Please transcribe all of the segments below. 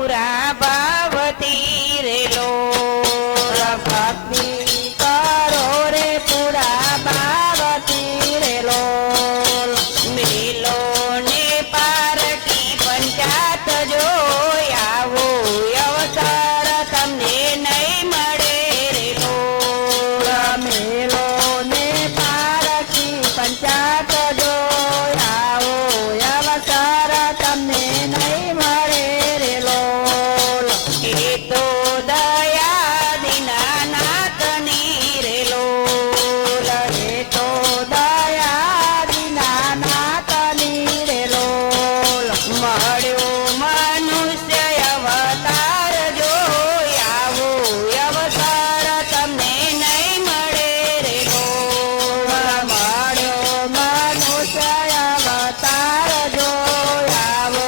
પૂરા ભાવથી રે લોલ ભક્તિ કરો રે પૂરા ભાવથી રે લોલ મેલો ને પારકી પંચાત જોઈ આવો અવસર તમને નહીં મળે રે લોલ મેલો ને પારકી પંચાત જોયાવો અવસર તમને નહીં મળે રે લોલ એ તો દયા દીનાનાથની રે લોલ એ તો દયા દીનાનાથની રે લોલ મળ્યો મનુષ્ય અવતાર જોઈ આવો અવસર તમને નહીં મળે રે લોલ મળ્યો મનુષ્ય અવતાર જોયાવો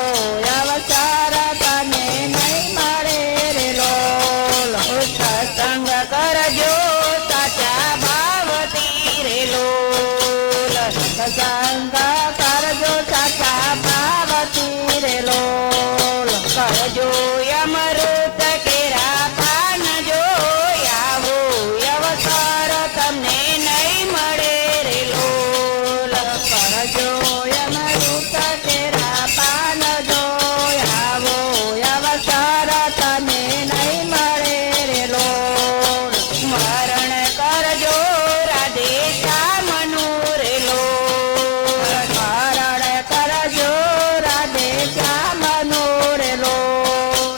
અવસર તને નહીં મળે રે લોલ સત્સંગ કરજો સાચા ભાવથી રે લોલ સત્સંગ કરજો સાચા ભાવથી રે લોલ કરજો અમૃત કેરા પાન જોઈ આવો અવસર તમને નહીં મળે રે લોલ કરજો અમૃત કેરા પાન જોયાવો અવસર તને નહીં મળે રે લોલ સ્મરણ કરજો રાધે શ્યામનું રે લોલ સ્મરણ કરજો રાધે શ્યામનો રે લોલ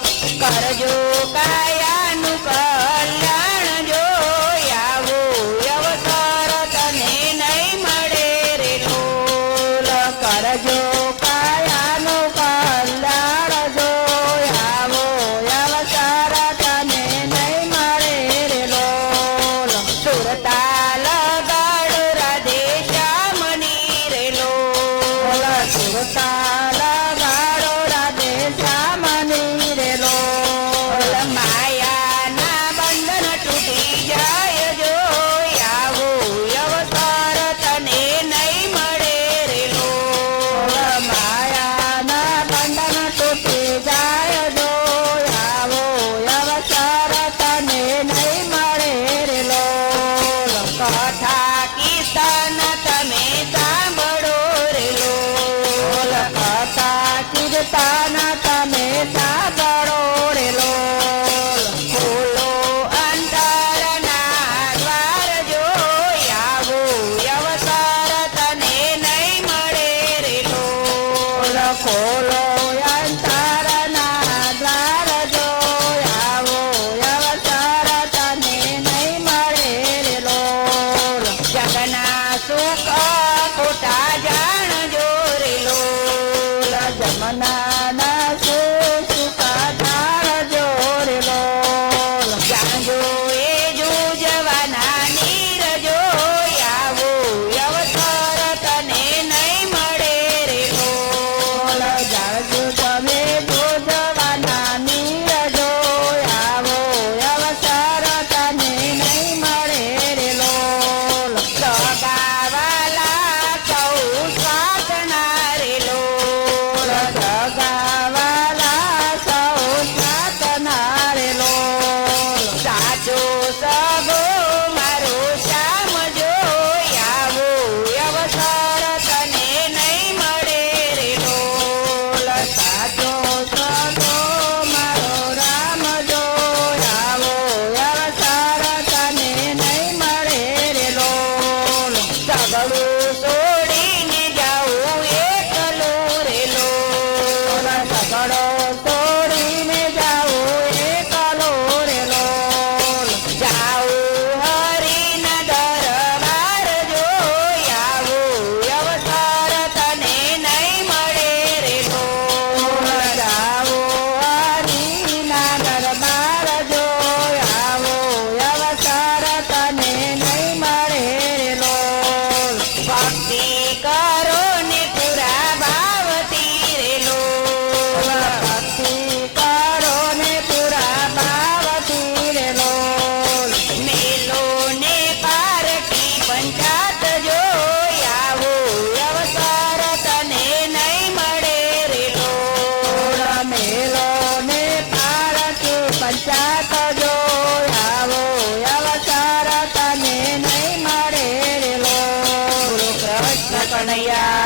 કનૈયા